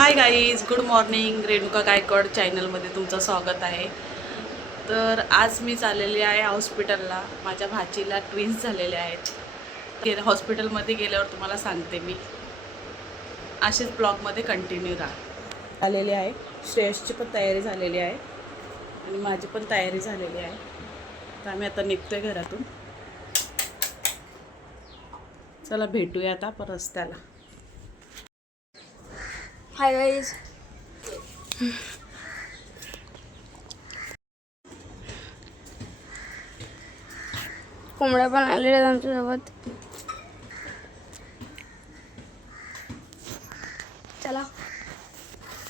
Hi guys good morning Renuka Gaikwad चॅनलमध्ये तुमचं स्वागत आहे. तर आज मी चाललेली आहे हॉस्पिटलला माझ्या भाचीला ट्विन्स झालेले आहेत. गे हॉस्पिटलमध्ये गेल्यावर तुम्हाला सांगते मी. असेच ब्लॉगमध्ये कंटिन्यू राहा. आलेली आहे. श्रेयसची पण तयारी झालेली आहे. आणि माझी पण तयारी झालेली आहे. तर आम्ही आता निघतो आहे घरातून. चला भेटूया आता रस्त्याला. हाय गाईज कोंबड्या पण आलेल्या आहेत आमच्यासोबत. चला.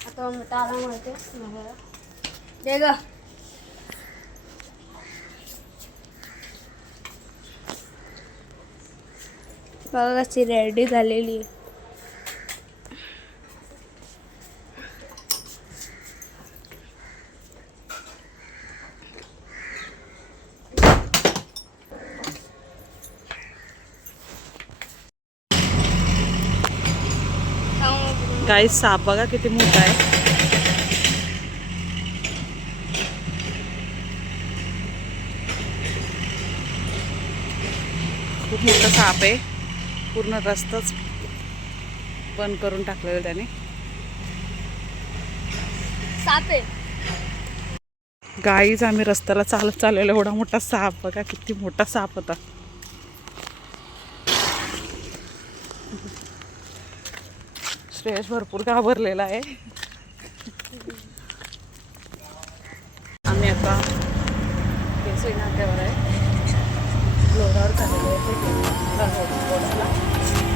आता मग तारा म्हणते दे ग. बघा कशी रेडी झालेली आहे. काही साप बघा किती मोठा आहे. खूप मोठा साप आहे. पूर्ण रस्ताच बंद करून टाकलेलं त्याने. साप आहे. गाईच आम्ही रस्त्याला चालत चाललेलो. एवढा मोठा साप बघा किती मोठा साप होता. श्रेयस भरपूर घाबरलेला आहे. आम्ही आता केसरी नाक्यावर आहे. फ्लोरावर चाललेलो आहे.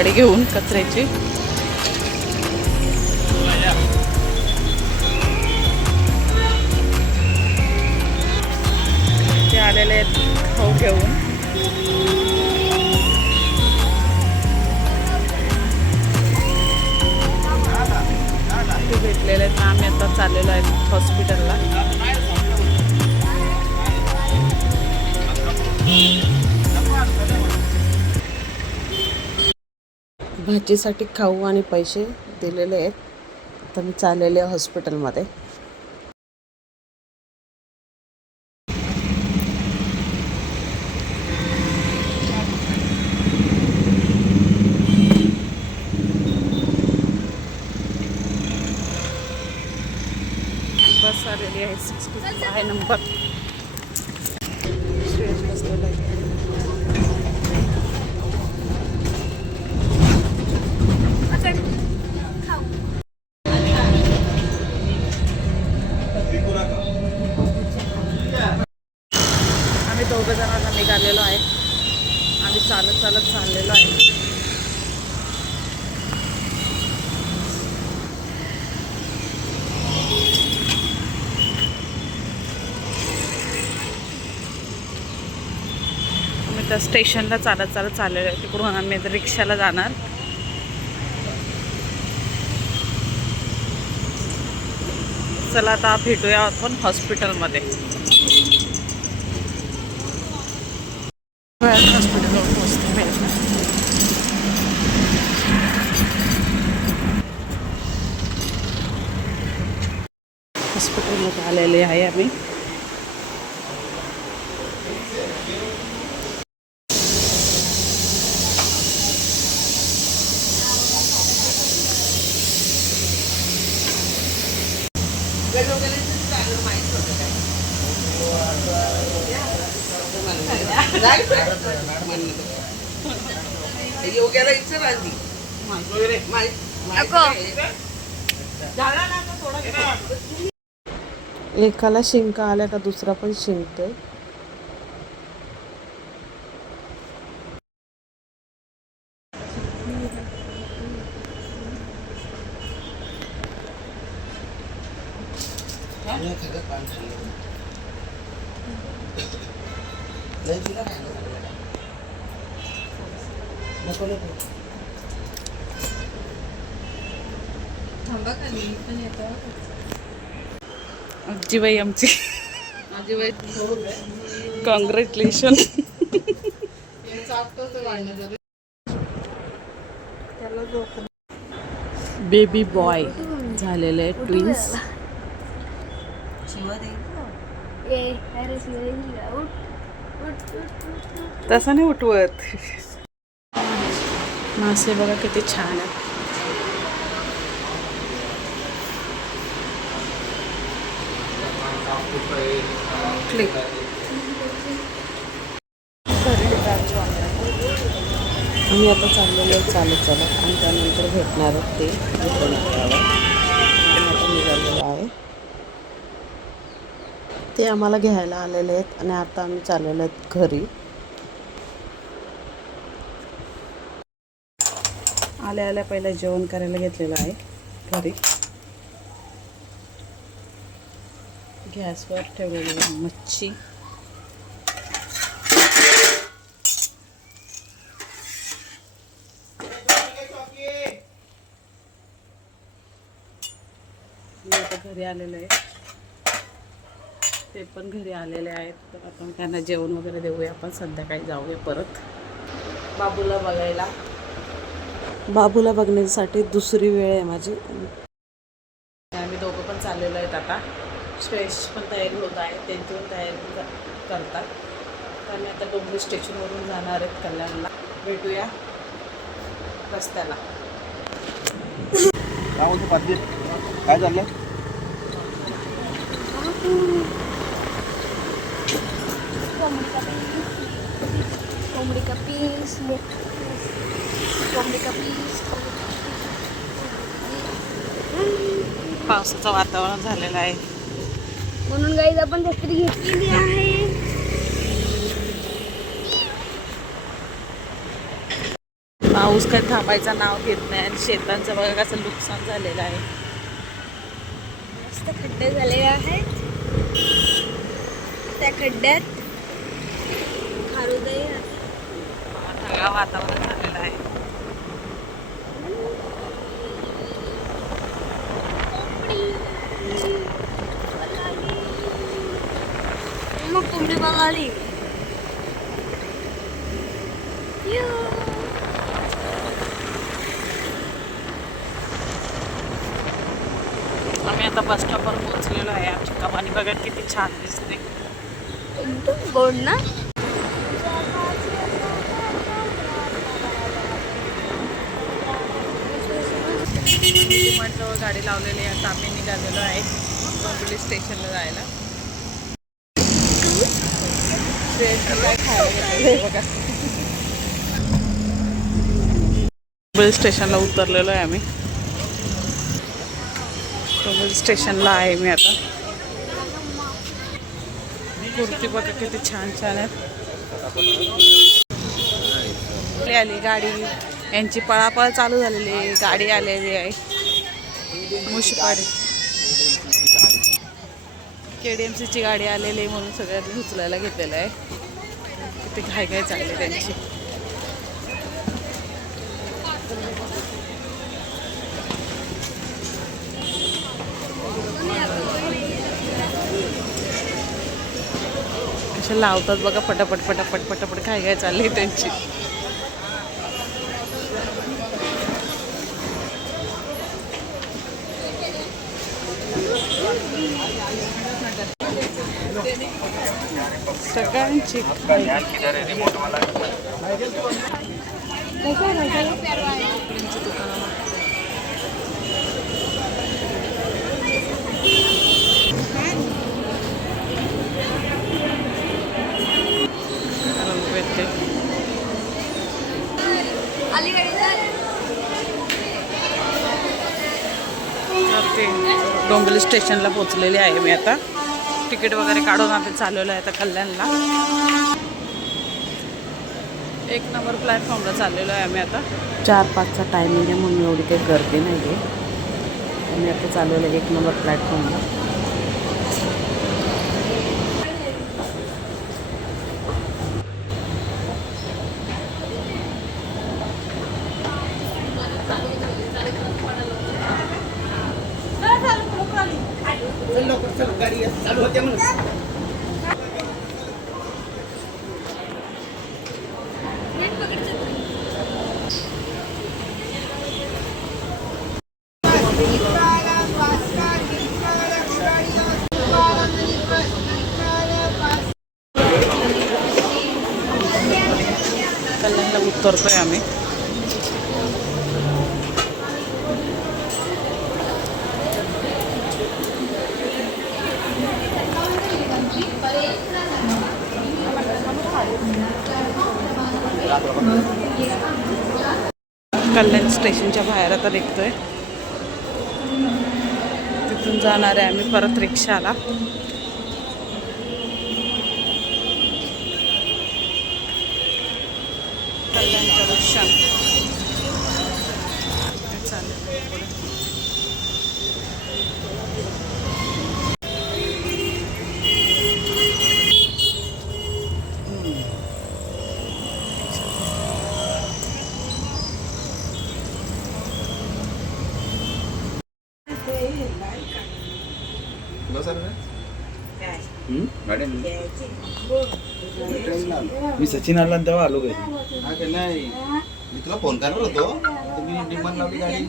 गाडी घेऊन कचऱ्याची. ते आलेले आहेत खाऊ घेऊन. ते भेटलेले आहेत. आम्ही आता चाललेलो आहे हॉस्पिटलला. भाजीसाठी खाऊ आणि पैसे दिलेले आहेत. तर मी चाललेले हॉस्पिटलमध्ये बस आलेली आहे सिक्स्टी आहे नंबर श्रेयस बसलेला आहे आम्ही दोघं जणांना निघालेलो आहे आम्ही चालत चालत चाललेलो आहे तर स्टेशनला चालत चालत चाललेलो आहे. तिकडून आम्ही रिक्षाला जाणार. चला आता भेटूया आपण हॉस्पिटलमध्ये. हॉस्पिटलवर पोहोचते हॉस्पिटलमध्ये आलेले आहे आम्ही. योग्याला इच्छा आधी नको. एकाला शिंका आल्या का दुसरा पण शिंकतोय. आजीबाई आमची कॉंग्रॅच्युलेशन त्याला झोप बेबी बॉय झालेले ट्विन्स ए अरे शिवाजी उठ उठ उठ उठ उठ तसं नाही उठवत. मासे बघा किती छान आहेत. क्लिक. आम्ही आता चाललेलो आहे चालत चालत. आणि त्यानंतर भेटणार आहोत ते. ते आम्हाला घ्यायला आलेले आहेत आणि आता आम्ही चाललेलो आहेत घरी. आल्या आल्या पहिलं जेवण करायला घेतलेलं आहे घरी. गॅसवर ठेवलेली आहे मच्छी. मी घरी आलेलं आहे. ते पण घरी आलेले आहेत. तर आपण त्यांना जेवण वगैरे देऊया. आपण संध्याकाळी जाऊया परत. बाबूला बघायला. बाबूला बघण्यासाठी दुसरी वेळ आहे माझी. आम्ही दोघं पण चाललेलो आहेत आता. श्रेष पण तयारी होत आहे. त्यांची पण तयारी करतात. तर आम्ही आता डोंबरी स्टेशनवरून जाणार आहेत कल्याणला. भेटूया रस्त्याला. काय म्हणतो पाटील काय चाललंय कोंबडी का पीस कोंबडी का पीस पावसाचं वातावरण झालेलं आहे. म्हणून गाईज आपण छत्री घेतलेली आहे. पाऊस काही थांबायचं नाव घेत नाही आणि शेतांचं बघा कसं नुकसान झालेलं आहे. मस्त खड्डे झालेले आहेत. त्या खड्ड्यात सगळं वातावरण झालेलं आहे. मग कोंबडी बघाली. आम्ही आता बस स्टॉपवर पोहोचलेलो आहे. आमची कमानी बघा किती छान दिसते. गोड? ना डिमांडजवळ गाडी लावलेली आहे. आता आम्ही निघालेलो आहे डोंबिवली स्टेशनला जायला. खायला बघा डोंबिवली स्टेशनला उतरलेलो आहे आम्ही. डोंबिवली स्टेशनला आहे मी आता. कुर्ती बघा किती छान छान आहेत. आली आली गाडी. यांची पळापळ चालू झालेली आहे. गाडी आलेली आहे. मुशीपाडी के डी एम सीची गाडी आलेली आहे म्हणून सगळ्यांनी उचलायला घेतलेलं आहे. किती घाय घाय चालली त्यांची. लावतात बघा पटापट पटापट पटापट काय घाई चालली त्यांची. सगळ्यांची. घाई स्टेशनला पोचलेली आहे मी आता. तिकीट वगैरे काढून आम्ही चालवलं आहे आता कल्याणला. एक नंबर प्लॅटफॉर्मला चाललेलो आहे आम्ही आता. चार पाचचा टायमिंग आहे म्हणून एवढी काही गर्दी नाही आहे आम्ही आता चालवलं आहे एक नंबर प्लॅटफॉर्मला कल्याणला उतरतोय आम्ही. कल्याण स्टेशनच्या बाहेर आता निघतोय. तिथून जाणार आहे आम्ही परत रिक्षाला. कल्याण दर्शन. मॅडम मी सचिन आला तेव्हा आलो घरी. नाही? मी तुला फोन करणार होतो. तुम्ही डिमांड लावली गाडी.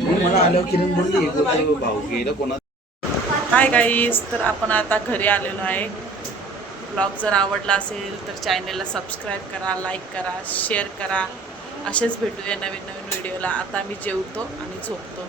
मग मला आल्यावर किरण बोलली "बोलतो, भाऊ गेलं कोणा हाय गाईज तर आपण आता घरी आलेलो आहे. ब्लॉग जर आवडला असेल तर चॅनलला सबस्क्राईब करा लाईक करा शेअर करा. असेच भेटूया नवीन नवीन व्हिडिओला आता मी जेवतो आणि झोपतो.